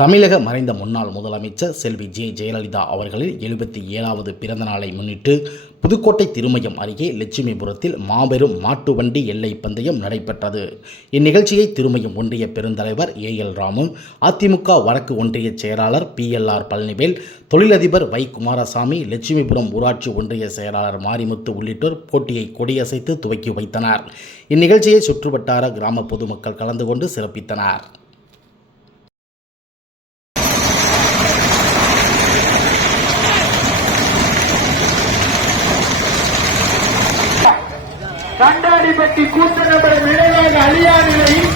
தமிழக மறைந்த முன்னாள் முதலமைச்சர் செல்வி ஜெயலலிதா அவர்களின் 77வது பிறந்த நாளை முன்னிட்டு புதுக்கோட்டை திருமயம் அருகே லட்சுமிபுரத்தில் மாபெரும் மாட்டு வண்டி எல்லை பந்தயம் நடைபெற்றது. இந்நிகழ்ச்சியை திருமயம் ஒன்றிய பெருந்தலைவர் ஏஎல் ராமு, அதிமுக வடக்கு ஒன்றிய செயலாளர் PLR பழனிவேல், தொழிலதிபர் வை குமாரசாமி, லட்சுமிபுரம் ஊராட்சி ஒன்றிய செயலாளர் மாரிமுத்து உள்ளிட்டோர் போட்டியை கொடியசைத்து துவக்கி வைத்தனர். இந்நிகழ்ச்சியை சுற்றுவட்டார கிராம பொதுமக்கள் கலந்து கொண்டு சிறப்பித்தனர். கண்டாடிப்பட்டி கூட்டணி நினைவாக அழியா நிலையில்